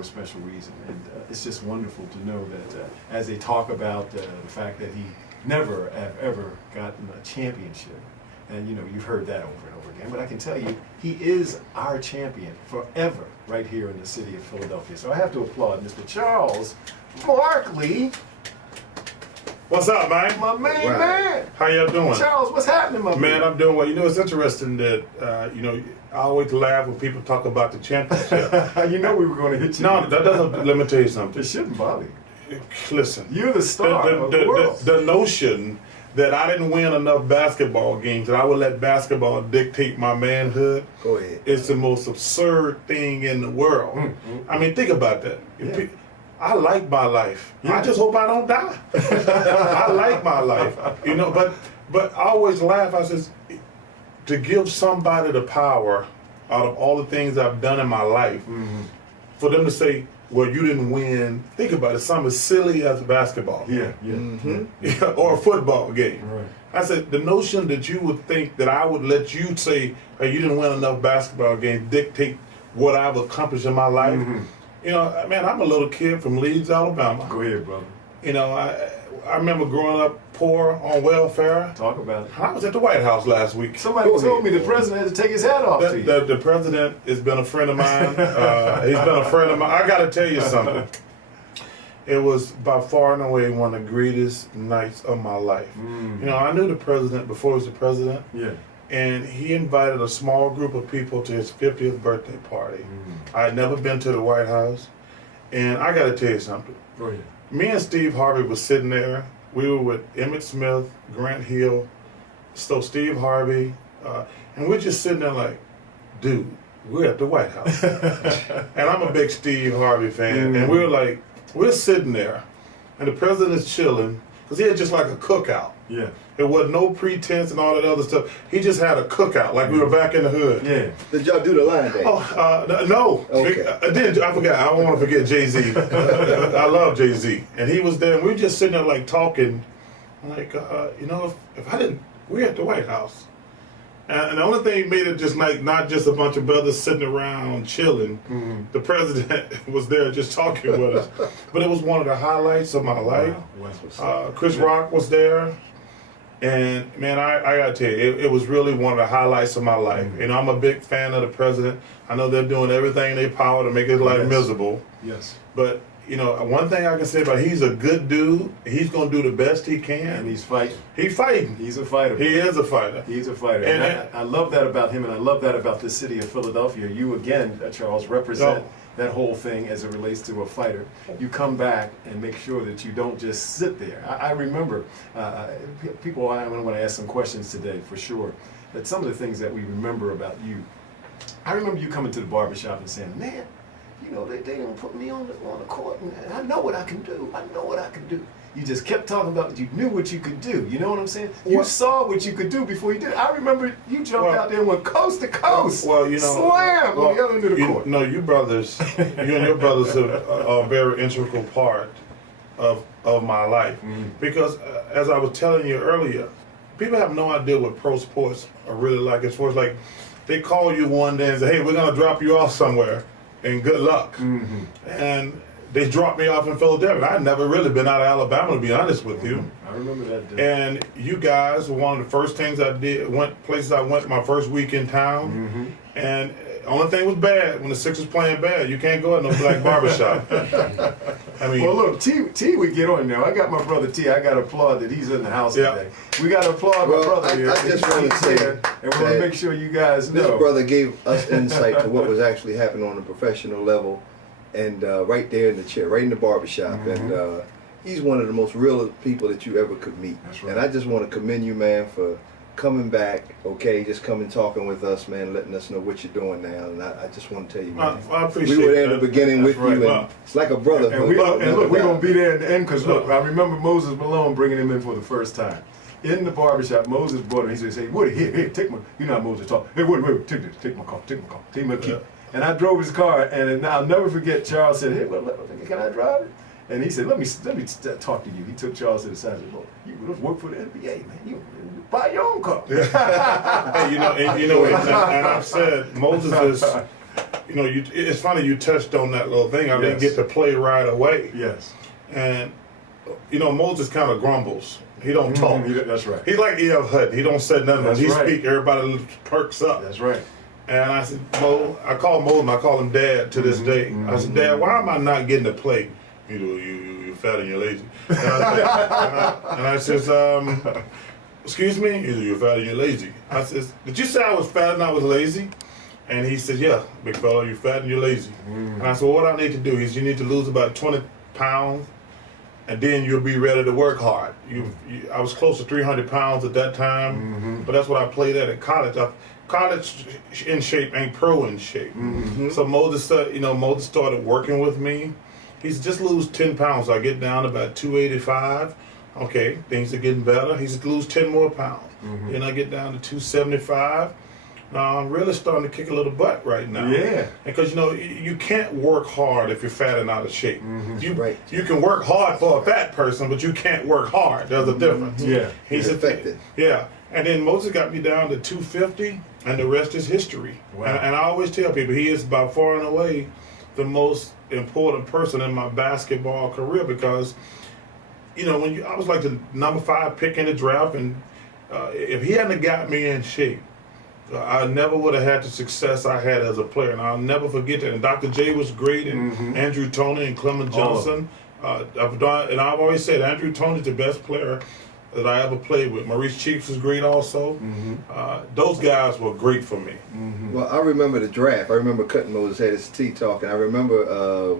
for a special reason. And it's just wonderful to know that as they talk about the fact that he never have ever gotten a championship, and you've heard that over and over again, but I can tell you, he is our champion forever right here in the city of Philadelphia. So I have to applaud Mr. Charles Barkley. What's up, man? My main man. How y'all doing? Charles, what's happening, my man? I'm doing well. It's interesting that, I always laugh when people talk about the championship. We were going to hit you. No, that doesn't, let me tell you something. It shouldn't bother you. Listen. You're the star of the world. The notion that I didn't win enough basketball games, that I would let basketball dictate my manhood. Go ahead. It's the most absurd thing in the world. I mean, think about that. Yeah. I like my life. Yeah. I just hope I don't die. I like my life, but I always laugh. I says, to give somebody the power out of all the things I've done in my life, for them to say, well, you didn't win. Think about it. Something as silly as basketball. Yeah. Or a football game. Right. I said, the notion that you would think that I would let you say, hey, you didn't win enough basketball games, dictate what I've accomplished in my life. Man, I'm a little kid from Leeds, Alabama. Go ahead, brother. I remember growing up poor on welfare. Talk about it. I was at the White House last week. Somebody told me the president had to take his hat off to you. The president has been a friend of mine. He's been a friend of mine. I got to tell you something. It was by far and away one of the greatest nights of my life. I knew the president before he was the president. Yeah. And he invited a small group of people to his 50th birthday party. I had never been to the White House. And I got to tell you something. Go ahead. Me and Steve Harvey was sitting there. We were with Emmett Smith, Grant Hill, Steve Harvey, and we're just sitting there like, dude, we're at the White House. And I'm a big Steve Harvey fan. And we're sitting there, and the president's chilling, because he had just like a cookout. Yeah. There was no pretense and all that other stuff. He just had a cookout, like we were back in the hood. Yeah. Did y'all do the line dance? Oh, no. Okay. I forgot. I don't want to forget Jay-Z. I love Jay-Z. And he was there, and we were just sitting there like talking, like, if I didn't, we're at the White House. And the only thing made it just like not just a bunch of brothers sitting around chilling. The president was there just talking with us. But it was one of the highlights of my life. Wow. Chris Rock was there. And man, I gotta tell you, it was really one of the highlights of my life. I'm a big fan of the president. I know they're doing everything in their power to make his life miserable. Yes. But one thing I can say about he's a good dude. He's gonna do the best he can. And he's fighting. He's fighting. He's a fighter. He is a fighter. He's a fighter. And I love that about him, and I love that about the city of Philadelphia. You again, Charles, represent that whole thing as it relates to a fighter. You come back and make sure that you don't just sit there. I remember people, I want to ask some questions today for sure, that some of the things that we remember about you. I remember you coming to the barbershop and saying, man, they don't put me on the court, and I know what I can do. I know what I can do. You just kept talking about you knew what you could do. You know what I'm saying? You saw what you could do before you did it. I remember you jumped out there and went coast to coast. Slam on the other end of the court. No, you brothers, you and your brothers are a very integral part of my life. Because as I was telling you earlier, people have no idea what pro sports are really like. As far as like, they call you one day and say, hey, we're gonna drop you off somewhere, and good luck. And they dropped me off in Philadelphia. I'd never really been out of Alabama, to be honest with you. I remember that day. And you guys were one of the first things I did, places I went my first week in town. And only thing was bad, when the Sixers playing bad, you can't go at no black barbershop. I mean, well, look, T, we get on now. I got my brother T. I got to applaud that he's in the house today. We got to applaud my brother here. I just want to say, and we want to make sure you guys know. This brother gave us insight to what was actually happening on a professional level, and right there in the chair, right in the barbershop. And he's one of the most real people that you ever could meet. That's right. And I just want to commend you, man, for coming back, just coming talking with us, man, letting us know what you're doing now. And I just want to tell you, man, I appreciate we were there in that. the beginning with you, and it's like a brother. And look, we're going to be there in the end, because look, I remember Moses Malone bringing him in for the first time. In the barbershop, Moses brought him. He said, "Hey, Woody, here, take my." You know how Moses talk. Hey, Woody, take my car, take my key. And I drove his car, and I'll never forget. Charles said, "Hey, can I drive it?" And he said, "Let me talk to you." He took Charles to the side and said, "Look, you work for the NBA, man. You buy your own car." Hey, and I've said Moses you know, it's funny you touched on that little thing. I didn't Yes. get to play right away. Yes. And, you know, Moses kind of grumbles. He don't talk. That's right. He's like E.F. Hutton. He don't say nothing. When That's he right. speak, everybody perks up. That's right. And I said, Mo, I call Mo, and I call him Dad to this day. I said, Dad, why am I not getting to play? You know, you're fat and you're lazy. And I says, excuse me? He said, you're fat and you're lazy. I says, did you say I was fat and I was lazy? And he said, yeah, big fella, you're fat and you're lazy. And I said, well, what I need to do is you need to lose about 20 pounds, and then you'll be ready to work hard. I was close to 300 pounds at that time, but that's what I played at college. College in shape ain't pro in shape. So Moses started working with me. He said, just lose 10 pounds. I get down to about 285. Okay, things are getting better. He said, lose 10 more pounds. Then I get down to 275. Now I'm really starting to kick a little butt right now. Yeah. Because, you know, you can't work hard if you're fat and out of shape. Right. You can work hard for a fat person, but you can't work hard. There's a difference. Yeah. He's affected. Yeah. And then Moses got me down to 250, and the rest is history. Wow. And I always tell people he is by far and away the most important person in my basketball career because, you know, I was like the number 5 pick in the draft, and if he hadn't got me in shape, I never would have had the success I had as a player, and I'll never forget that. And Dr. J was great, and Andrew Toney and Clement Johnson. I've always said Andrew Toney's the best player that I ever played with. Maurice Cheeks was great also. Those guys were great for me. Well, I remember the draft. I remember Cutting Moses had his tea talk, and I remember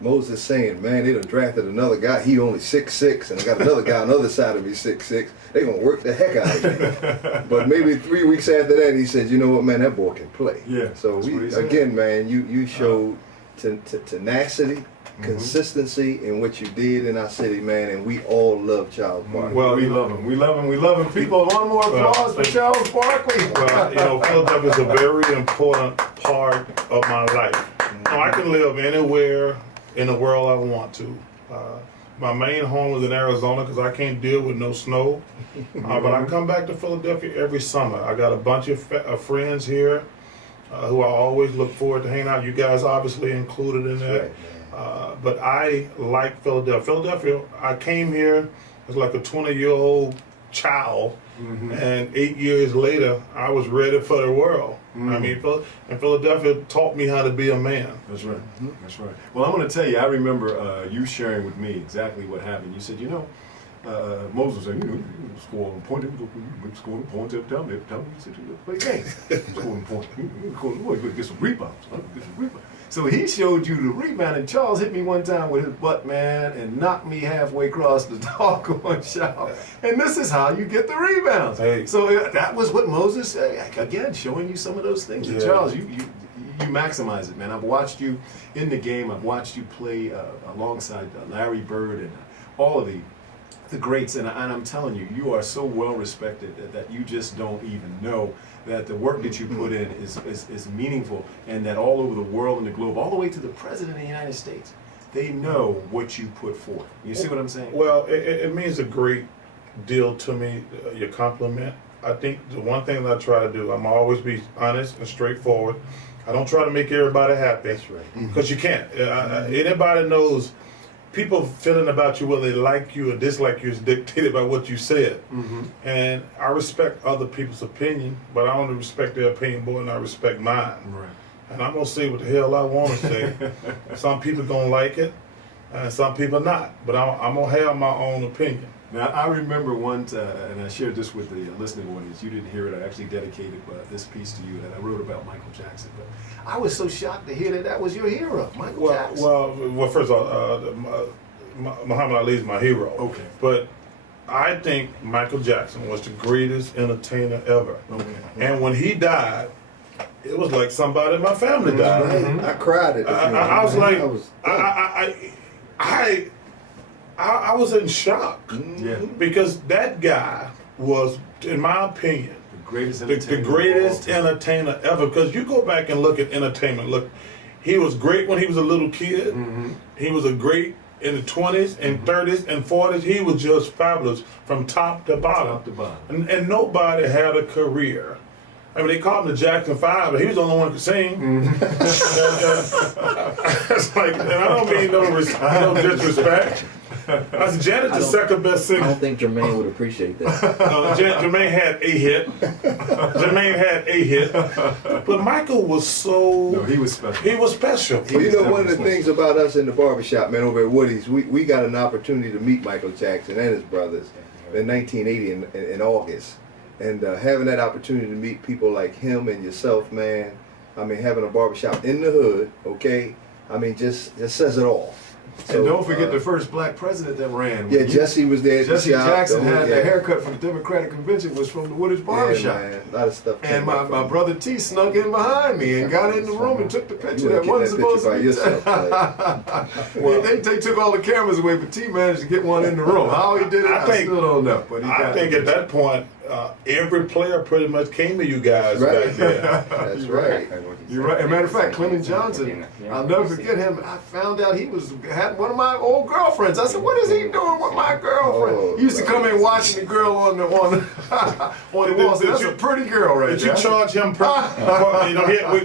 Moses saying, man, they done drafted another guy. He only 6'6", and I got another guy on the other side of me 6'6". They gonna work the heck out of me. But maybe 3 weeks after that, he said, you know what, man, that boy can play. Yeah, So that's what he said. again, man, you showed tenacity, consistency in what you did in our city, man, and we all love Charles Barkley. Well, we love him. We love him. We love him. People, one more applause for Charles Barkley. Well, you know, Philadelphia is a very important part of my life. Now, I can live anywhere in the world I want to. My main home is in Arizona because I can't deal with no snow. But I come back to Philadelphia every summer. I got a bunch of friends here who I always look forward to hanging out. You guys obviously included in that. Right, But I like Philadelphia. Philadelphia, I came here as like a 20-year-old child, and 8 years later, I was ready for the world. I mean, and Philadelphia taught me how to be a man. That's right. That's right. Well, I'm going to tell you, I remember you sharing with me exactly what happened. You said, you know, Moses said, you know, you scoring points every time. Every time you said, you play games. Scoring points. You get some rebounds. Get some rebounds. So he showed you the rebound, and Charles hit me one time with his butt, man, and knocked me halfway across the doggone shot. And this is how you get the rebounds. Hey. So that was what Moses said. Again, showing you some of those things. And Yeah. Charles, you maximize it, man. I've watched you in the game. I've watched you play alongside Larry Bird and all of the greats, and I'm telling you, you are so well respected that you just don't even know that the work that you put in is meaningful, and that all over the world and the globe, all the way to the President of the United States, they know what you put forth. You see what I'm saying? Well, it means a great deal to me, your compliment. I think the one thing that I try to do, I'm always be honest and straightforward. I don't try to make everybody happy. That's right. Because you can't. Anybody knows people feeling about you, whether they like you or dislike you, is dictated by what you said. And I respect other people's opinion, but I only respect their opinion more than I respect mine. Right. And I'm going to say what the hell I want to say. Some people going to like it, and some people not. But I'm going to have my own opinion. Now, I remember once, and I shared this with the listening audience. You didn't hear it. I actually dedicated this piece to you that I wrote about Michael Jackson. But I was so shocked to hear that was your hero, Michael Jackson. Well, first of all, Muhammad Ali is my hero. Okay. But I think Michael Jackson was the greatest entertainer ever. Okay. And when he died, it was like somebody in my family died. Right. I cried at the funeral. I was like, I was I was in shock Yeah. because that guy was, in my opinion, The greatest the entertainer. greatest of all time. entertainer ever. Because you go back and look at entertainment. Look, he was great when he was a little kid. He was a great in the 20s and 30s and 40s. He was just fabulous from top to bottom. Top to bottom. And nobody had a career I mean, they called him the Jackson 5, but he was the only one who could sing. It's like, and I don't mean no disrespect. I said, Janet's the second best I singer. don't think Jermaine would appreciate that. Jermaine had a hit. Jermaine had a hit. But Michael was so... No, he was special. He was special. Well, you know, one of the definitely things about us in the barbershop, man, over at Woody's, we got an opportunity to meet Michael Jackson and his brothers in 1980 in August. And having that opportunity to meet people like him and yourself, man, I mean, having a barbershop in the hood, okay, I mean, just says it all. So, And don't forget the first black president that ran. Yeah, Jesse was there. Jesse Jackson had yeah. the haircut from the Democratic Convention was from the Woodage Barbershop. Yeah, man, a lot of stuff. And came up my from- brother T snuck in behind me and got in the room and took the picture You that wanna wasn't get supposed that to picture be by yourself, they took all the cameras away, but T managed to get one in the room. How he did it, I still don't know. But he I got think the at that point, every player pretty much came to you guys Right. back then. That's right. You're right. As a matter of fact, Clement Johnson, I'll never forget him. I found out he had one of my old girlfriends. I said, "What is he doing with my girlfriend?" Oh, he used to come in watching the girl on the wall. I said, "That's a pretty girl right Did there." you charge him per? You know,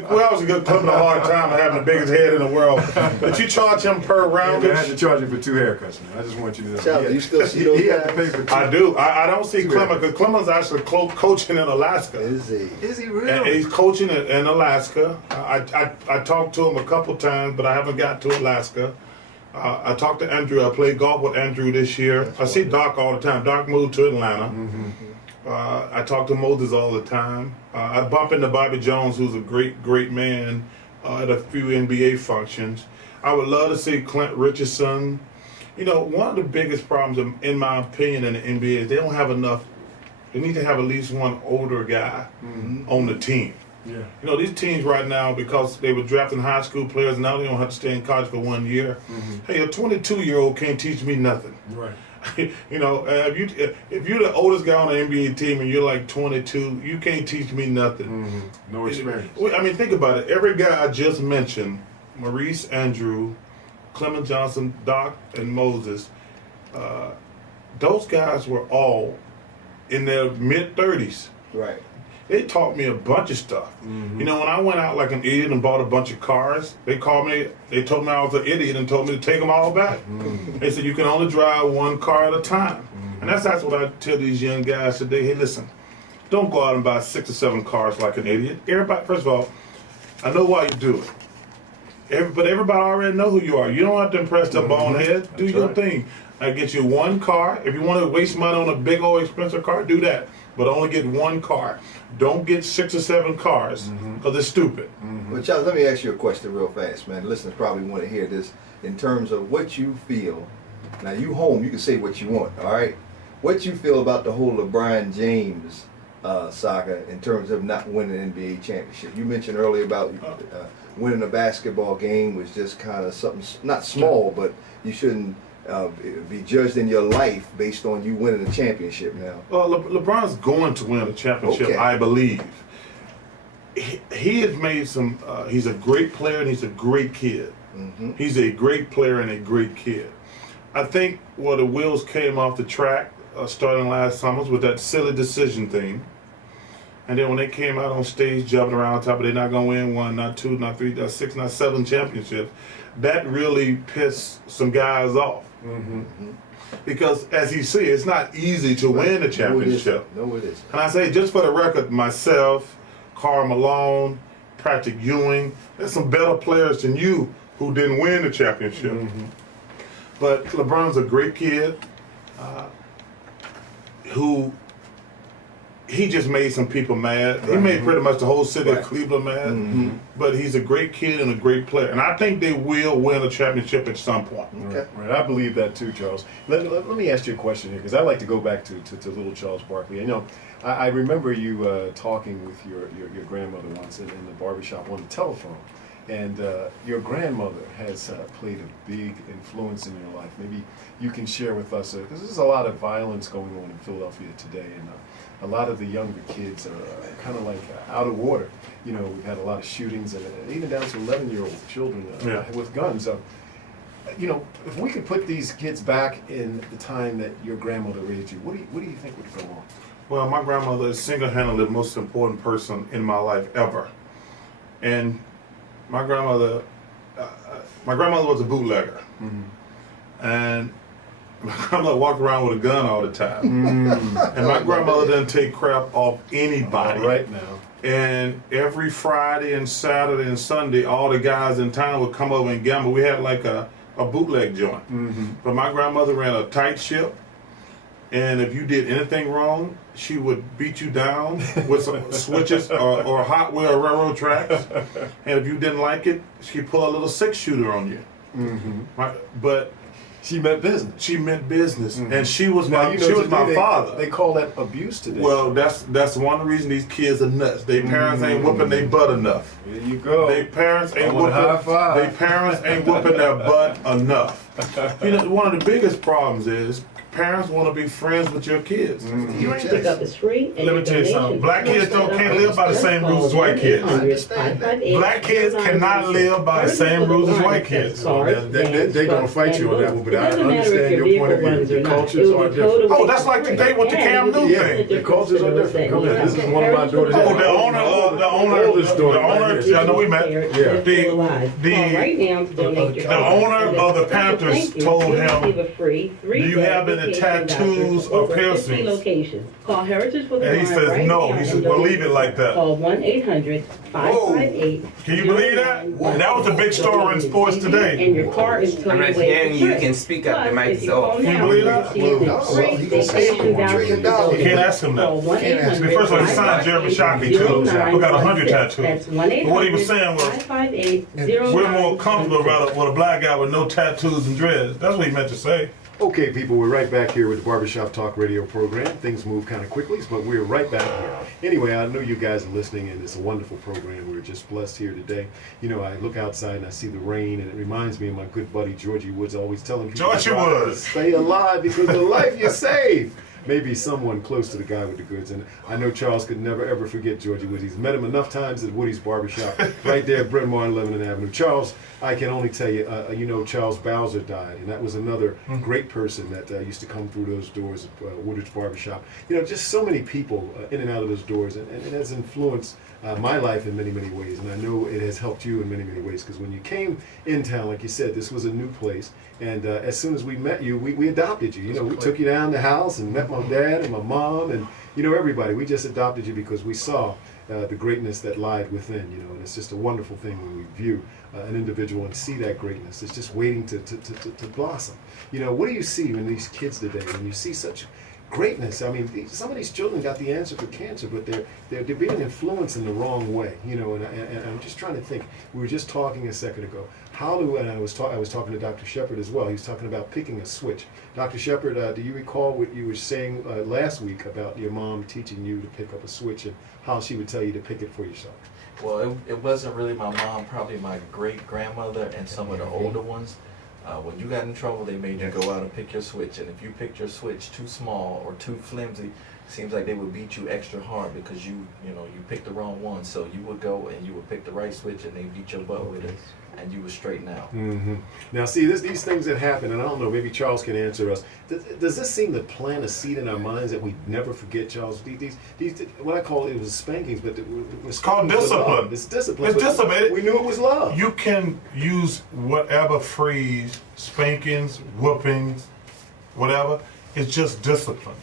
we always give Clement a hard time of having the biggest head in the world. Did you charge him per round? I had to charge him for 2 haircuts, man. I just want you to know. Child, He you still see those he had to guys? pay for 2. I do. I don't see Clement because Clement's actually coaching in Alaska. Is he? Is he And really? he's coaching in Alaska. I talked to him a couple times, but I haven't got to Alaska. I talked to Andrew. I played golf with Andrew this year. I see Doc all the time. Doc moved to Atlanta. I talk to Moses all the time. I bump into Bobby Jones, who's a great man, at a few NBA functions. I would love to see Clint Richardson. You know, one of the biggest problems, in my opinion, in the NBA is they don't have enough. They need to have at least one older guy on the team. Yeah. You know, these teams right now, because they were drafting high school players, now they don't have to stay in college for 1 year. Hey, a 22-year-old can't teach me nothing. Right. You know, if you're the oldest guy on the NBA team and you're like 22, you can't teach me nothing. No experience. I mean, think about it. Every guy I just mentioned, Maurice Andrew, Clement Johnson, Doc, and Moses, those guys were all in their mid-30s. Right. They taught me a bunch of stuff. You know, when I went out like an idiot and bought a bunch of cars, they told me I was an idiot and told me to take them all back. They said, you can only drive one car at a time. And that's what I tell these young guys today. Hey, listen, don't go out and buy 6 or 7 cars like an idiot. Everybody, first of all, I know why you do it. But everybody already know who you are. You don't have to impress the bonehead. Do your thing. I get you one car. If you want to waste money on a big old expensive car, do that. But only get one car. Don't get 6 or 7 cars because it's stupid. Well, Charles, let me ask you a question real fast, man. Listeners probably want to hear this in terms of what you feel. Now, you home, you can say what you want, all right? What you feel about the whole LeBron James saga in terms of not winning an NBA championship. You mentioned earlier about winning a basketball game was just kind of something, not small, but you shouldn't be judged in your life based on you winning a championship now. Well, LeBron's going to win a championship, Okay. I believe. He has made some, he's a great player and he's a great kid. He's a great player and a great kid. I think where the wheels came off the track starting last summer with that silly decision thing. And then when they came out on stage jumping around top of they're not going to win 1, not 2, not 3, not 6, not 7 championships, that really pissed some guys off. Because as he said, it's not easy to win a championship. No, it isn't. And I say, just for the record, myself, Karl Malone, Patrick Ewing, there's some better players than you who didn't win the championship. But LeBron's a great kid who he just made some people mad. He made pretty much the whole city of Cleveland mad. But he's a great kid and a great player. And I think they will win a championship at some point. Okay. Right, I believe that too, Charles. Let me ask you a question here, because I like to go back to little Charles Barkley. You know, I remember you talking with your grandmother once in the barbershop on the telephone, and your grandmother has played a big influence in your life. Maybe you can share with us, because there's a lot of violence going on in Philadelphia today, and a lot of the younger kids are kind of like out of order. You know, we've had a lot of shootings, and even down to 11-year-old children with guns. You know, if we could put these kids back in the time that your grandmother raised you, what do you think would go on? Well, my grandmother is single-handedly the most important person in my life ever. And my grandmother was a bootlegger. And my grandmother walked around with a gun all the time. And my grandmother didn't take crap off anybody. Right now. And every Friday and Saturday and Sunday, all the guys in town would come over and gamble. We had like a bootleg joint. But my grandmother ran a tight ship. And if you did anything wrong, she would beat you down with some switches or hot wheel railroad tracks. And if you didn't like it, she'd pull a little 6-shooter on you. But she meant business. She meant business, and she was Now, my you know, she was today my father. They call that abuse today. Well, that's one reason these kids are nuts. Their parents ain't whooping their butt enough. There you go. Their parents ain't want a high whooping. five. Their parents ain't whooping their butt enough. You know, one of the biggest problems is parents want to be friends with your kids. You ain't Pickup is free. Let me tell you something. Black kids can't live by the same rules as white kids. Black kids cannot live by the same rules as white kids. They're going to fight you on that one, but I understand your point of view. The cultures are different. Oh, that's like today with the Cam Newton thing. The cultures are different. Come on, this is one of my daughters. Oh, the owner, I know we met. Yeah. The owner of the Panthers told him, do you have any tattoos or piercings? Call Heritage for the And he says no. He says, well, leave it like that. Call 1-800-558. Can you believe that? And that was a big story in sports today. And your car is towed I'm not away hearing for you. free. Can speak up. The Plus, mic if is you call off. now, Can you believe you'll that? receive a free vacation voucher You can't ask him that. Call 1-800-558-0959. First of all, he signed Jeremy Shockey too, who got 100 tattoos. That's But what he was saying was, 1-800-558-0959. we're more comfortable rather with a black guy with no tattoos and dreads. That's what he meant to say. Okay, people, we're right back here with the Barbershop Talk radio program. Things move kind of quickly, but we're right back here. Anyway, I know you guys are listening, and it's a wonderful program. We're just blessed here today. You know, I look outside and I see the rain, and it reminds me of my good buddy Georgie Woods always telling people Georgie to Woods. stay alive because the life you save. Maybe someone close to the guy with the goods. And I know Charles could never, ever forget Georgie Woods. He's met him enough times at Woody's Barbershop right there at Bryn Mawr and Lebanon Avenue. Charles, I can only tell you, you know, Charles Bowser died, and that was another great person that used to come through those doors at Woodard's Barbershop. You know, just so many people in and out of those doors, and it has influenced my life in many, many ways. And I know it has helped you in many, many ways, because when you came in town, like you said, this was a new place. And as soon as we met you, we adopted you. You know, we took you down the house and met my dad and my mom and, you know, everybody. We just adopted you because we saw the greatness that lied within, you know, and it's just a wonderful thing when we view an individual and see that greatness. It's just waiting to blossom. You know, what do you see in these kids today when you see such greatness? I mean, some of these children got the answer for cancer, but they're being influenced in the wrong way, you know. And I'm just trying to think. We were just talking a second ago. And I was talking to Dr. Shepard as well. He was talking about picking a switch. Dr. Shepard, do you recall what you were saying last week about your mom teaching you to pick up a switch and how she would tell you to pick it for yourself? Well, it wasn't really my mom, probably my great-grandmother and some of the older ones. When you got in trouble, they made you go out and pick your switch. And if you picked your switch too small or too flimsy, seems like they would beat you extra hard because you picked the wrong one. So you would go and you would pick the right switch and they beat your butt with it, and you would straighten out. Mm-hmm. Now, see, these things that happen, and I don't know, maybe Charles can answer us. Does this seem to plant a seed in our minds that we never forget, Charles? These what I call it was spankings, but It's called discipline. It's discipline. It's discipline. We knew it was love. You can use whatever phrase, spankings, whoopings, whatever. It's just discipline.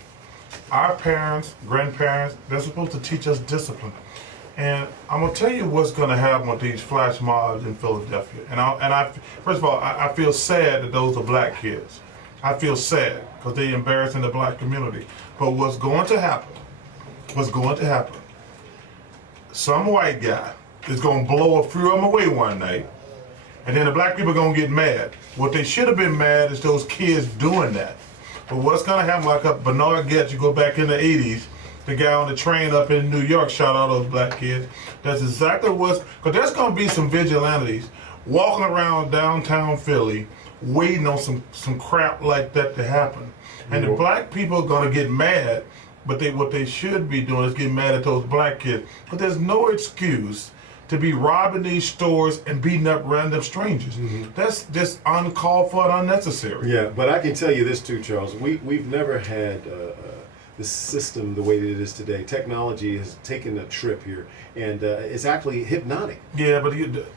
Our parents, grandparents, they're supposed to teach us discipline. And I'm gonna tell you what's gonna happen with these flash mobs in Philadelphia. And I first of all, I feel sad that those are black kids. I feel sad because they're embarrassing the black community. But what's going to happen? Some white guy is gonna blow a few of them away one night, and then the black people are gonna get mad. What they should have been mad is those kids doing that. But what's gonna happen, like Bernard Getz, you go back in the 80s, the guy on the train up in New York shot all those black kids. That's exactly because there's gonna be some vigilantes walking around downtown Philly waiting on some crap like that to happen. And the black people are gonna get mad, but what they should be doing is getting mad at those black kids. But there's no excuse to be robbing these stores and beating up random strangers. Mm-hmm. That's just uncalled for and unnecessary. Yeah, but I can tell you this too, Charles. We've never had the system the way that it is today. Technology has taken a trip here, and it's actually hypnotic. Yeah, but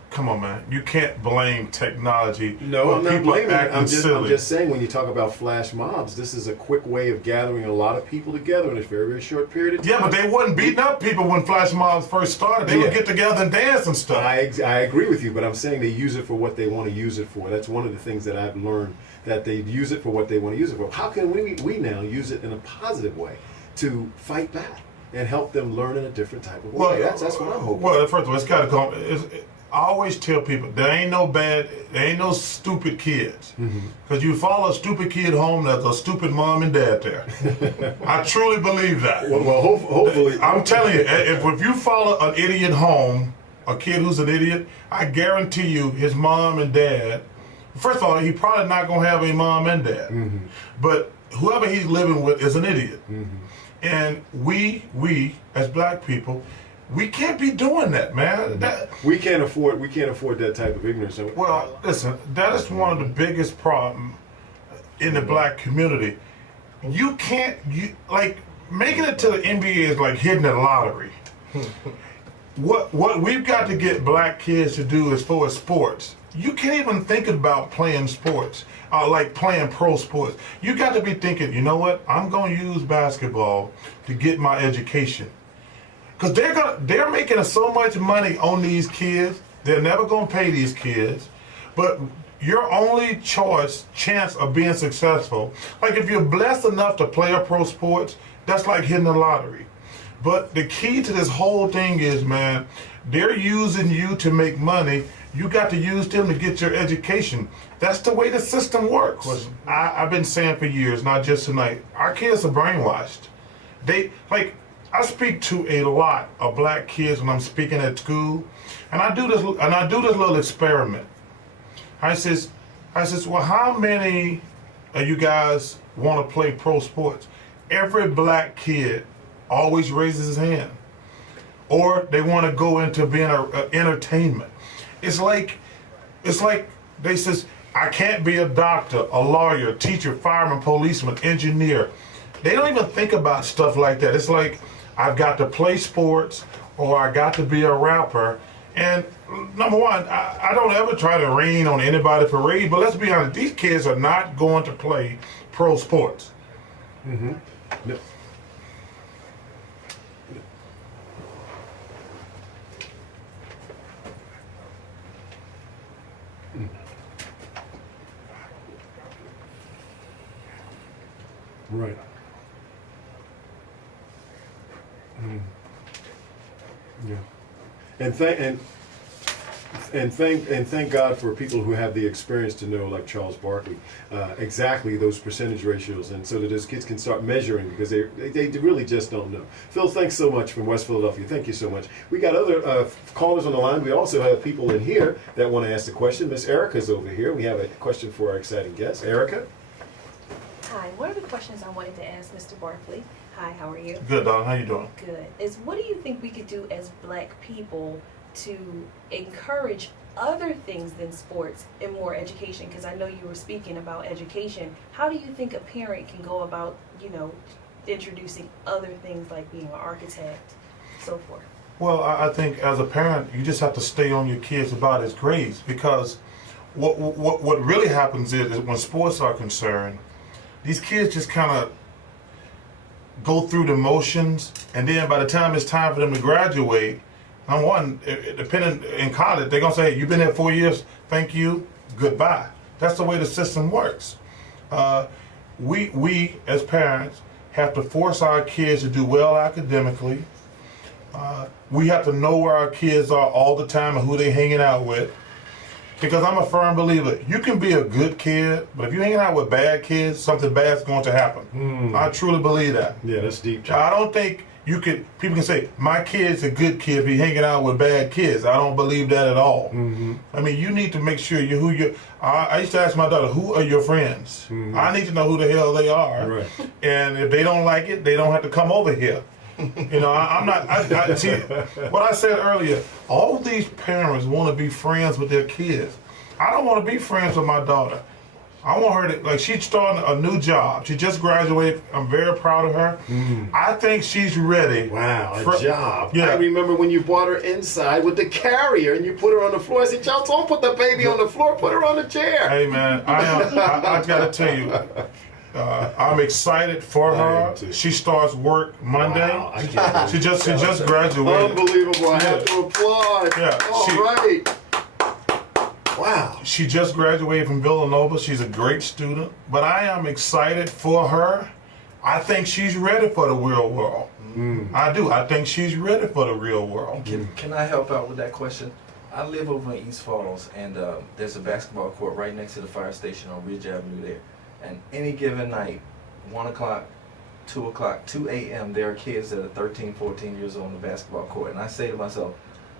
come on, man. You can't blame technology. No, for I'm not people blaming it. acting I'm silly. just saying when you talk about flash mobs, this is a quick way of gathering a lot of people together in a very, very short period of time. Yeah, but they wasn't beating up people when flash mobs first started. They would get together and dance and stuff. I agree with you, but I'm saying they use it for what they want to use it for. That's one of the things that I've learned, that they use it for what they want to use it for. How can we now use it in a positive way to fight back and help them learn in a different type of way? Well, That's what I'm hoping. Well, first of all, it's got to come. I always tell people there ain't no stupid kids. Because you follow a stupid kid home, there's a stupid mom and dad there. I truly believe that. Well, hopefully. I'm telling you, if you follow an idiot home, a kid who's an idiot, I guarantee you his mom and dad, first of all, he probably not going to have a mom and dad. But whoever he's living with is an idiot. And we as black people, we can't be doing that, man. We can't afford that type of ignorance. Well, listen, that is one of the biggest problems in the black community. You can't, like, making it to the NBA is like hitting the lottery. What we've got to get black kids to do as far as sports, you can't even think about playing sports, like playing pro sports. You got to be thinking, you know what, I'm going to use basketball to get my education. Because they're making so much money on these kids, they're never going to pay these kids. But your only chance of being successful, like if you're blessed enough to play a pro sports, that's like hitting the lottery. But the key to this whole thing is, man, they're using you to make money. You got to use them to get your education. That's the way the system works. I've been saying for years, not just tonight, our kids are brainwashed. I speak to a lot of black kids when I'm speaking at school, and I do this little experiment. I says, well, how many of you guys want to play pro sports? Every black kid always raises his hand, or they want to go into being entertainment. It's like they says, I can't be a doctor, a lawyer, teacher, fireman, policeman, engineer. They don't even think about stuff like that. It's like, I've got to play sports, or I got to be a rapper. And number one, I don't ever try to rain on anybody's parade, but let's be honest, these kids are not going to play pro sports. No. Right. Yeah. And thank God for people who have the experience to know, like Charles Barkley, exactly those percentage ratios, and so that those kids can start measuring, because they really just don't know. Phil, thanks so much from West Philadelphia. Thank you so much. We got other callers on the line. We also have people in here that want to ask a question. Miss Erica's over here. We have a question for our exciting guest. Erica? Hi, one of the questions I wanted to ask Mr. Barkley, hi, how are you? Good, dog. How you doing? Good. Is what do you think we could do as black people to encourage other things than sports and more education? Because I know you were speaking about education. How do you think a parent can go about, introducing other things like being an architect, so forth? Well, I think as a parent, you just have to stay on your kids about his grades, because what really happens is when sports are concerned, these kids just kind of go through the motions, and then by the time it's time for them to graduate, number one, depending in college, they're gonna say, hey, you've been here 4 years, thank you, goodbye. That's the way the system works. We as parents have to force our kids to do well academically. We have to know where our kids are all the time and who they're hanging out with. Because I'm a firm believer, you can be a good kid, but if you're hanging out with bad kids, something bad's going to happen. I truly believe that. Yeah, that's deep. I don't think people can say, my kid's a good kid, be hanging out with bad kids. I don't believe that at all. I mean, you need to make sure I used to ask my daughter, who are your friends? I need to know who the hell they are. Right. And if they don't like it, they don't have to come over here. I see what I said earlier. All these parents want to be friends with their kids. I don't want to be friends with my daughter. I want her to, like, she's starting a new job. She just graduated. I'm very proud of her. I think she's ready. Wow, a for- job. Yeah. I remember when you brought her inside with the carrier and you put her on the floor. I said, Charles, don't put the baby on the floor, put her on the chair. Hey, man, I got to tell you, I'm excited for I am her. too. She starts work Monday. Wow, I can't She just graduated. Unbelievable. I have to applaud. Yeah, All she- right. Wow. She just graduated from Villanova. She's a great student. But I am excited for her. I think she's ready for the real world. I do. I think she's ready for the real world. Can I help out with that question? I live over in East Falls, and there's a basketball court right next to the fire station on Ridge Avenue there. And any given night, 1 o'clock, 2 o'clock, 2 a.m., there are kids that are 13, 14 years old on the basketball court. And I say to myself,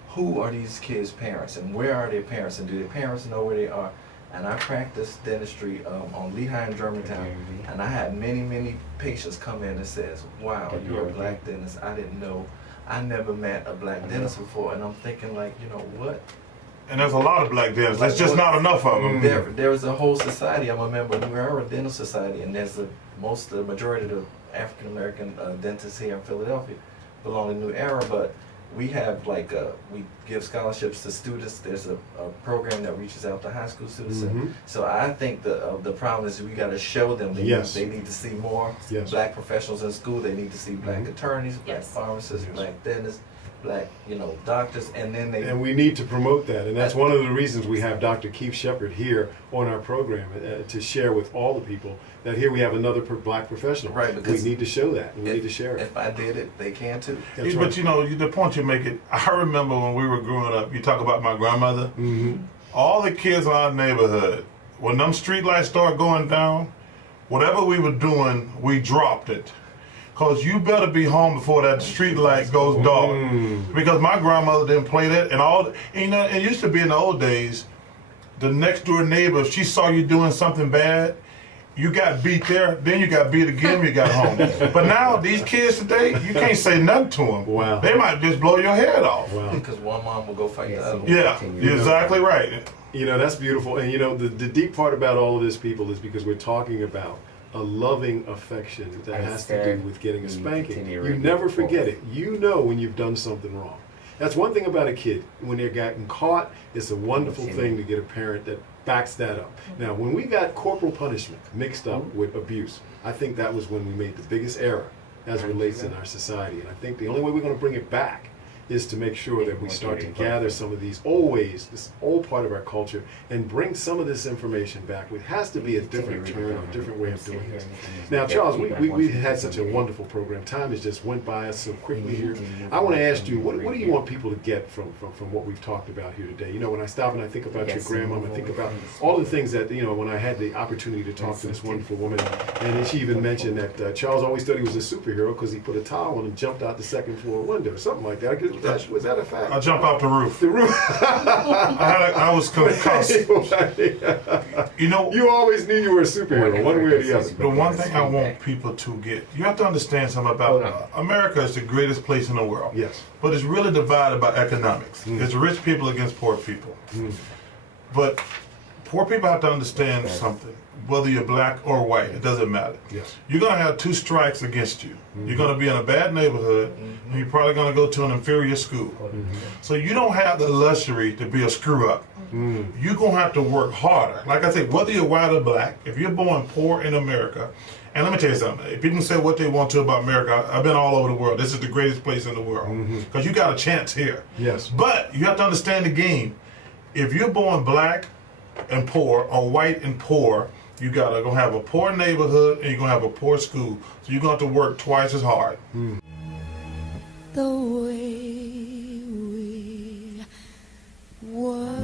who are these kids' parents, and where are their parents, and do their parents know where they are? And I practiced dentistry on Lehigh and Germantown, and I had many patients come in and says, wow, you're a black dentist. I didn't know. I never met a black dentist before. And I'm thinking, like, you know what? And there's a lot of black dentists. There's just not enough of them. There's a whole society. I'm a member of the New Era Dental Society, and there's the majority of the African American dentists here in Philadelphia belong to New Era. But we have we give scholarships to students. There's a program that reaches out to high school students. So I think the problem is we got to show them they need to see more black professionals in school. They need to see black attorneys, black pharmacists, black dentists, black doctors, and then And we need to promote that, and that's one of the reasons we have Dr. Keith Shepard here on our program to share with all the people that here we have another black professional. Right, because we need to show that, and we need to share it. If I did it, they can too. That's But right. you know, the point you make it, I remember when we were growing up, you talk about my grandmother, all the kids in our neighborhood, when them street lights start going down, whatever we were doing, we dropped it. Cause you better be home before that street light goes dark. Because my grandmother didn't play that, and it used to be in the old days, the next door neighbor, if she saw you doing something bad, you got beat there, then you got beat again when you got home. But now, these kids today, you can't say nothing to them. Wow. They might just blow your head off. Wow. Because one mom will go fight the other one. Yeah, you're exactly right. You know, that's beautiful. And you know, the deep part about all of this, people, is because we're talking about a loving affection that has to do with getting a spanking. You never forget it. You know when you've done something wrong. That's one thing about a kid. When they're gotten caught, it's a wonderful thing to get a parent that backs that up. Now, when we got corporal punishment mixed up with abuse, I think that was when we made the biggest error as it relates in our society. And I think the only way we're going to bring it back is to make sure that we start to gather some of these old ways, this old part of our culture, and bring some of this information back. It has to be a different turn, or a different way of doing this. Now, Charles, we had such a wonderful program. Time has just went by us so quickly here. I want to ask you, what do you want people to get from what we've talked about here today? You know, when I stop and I think about your grandma, I think about all the things that, you know, when I had the opportunity to talk to this wonderful woman, and then she even mentioned that Charles always thought he was a superhero because he put a towel on and jumped out the second floor window or something like that. Was that a fact? I jumped off the roof. The roof. I was concussed. You know, You always knew you were a superhero, one way or the other. the one thing I want people to get, you have to understand something about America is the greatest place in the world. Yes. But it's really divided by economics. It's rich people against poor people. But poor people have to understand something. Whether you're black or white, it doesn't matter. Yes. You're going to have two strikes against you. You're going to be in a bad neighborhood, and you're probably going to go to an inferior school. So you don't have the luxury to be a screw up. You're going to have to work harder. Like I said, whether you're white or black, if you're born poor in America, and let me tell you something, if people can say what they want to about America, I've been all over the world. This is the greatest place in the world. Because you got a chance here. Yes. But you have to understand the game. If you're born black and poor, or white and poor, you gotta go have a poor neighborhood and you're gonna have a poor school. So you're gonna have to work twice as hard. The way we were.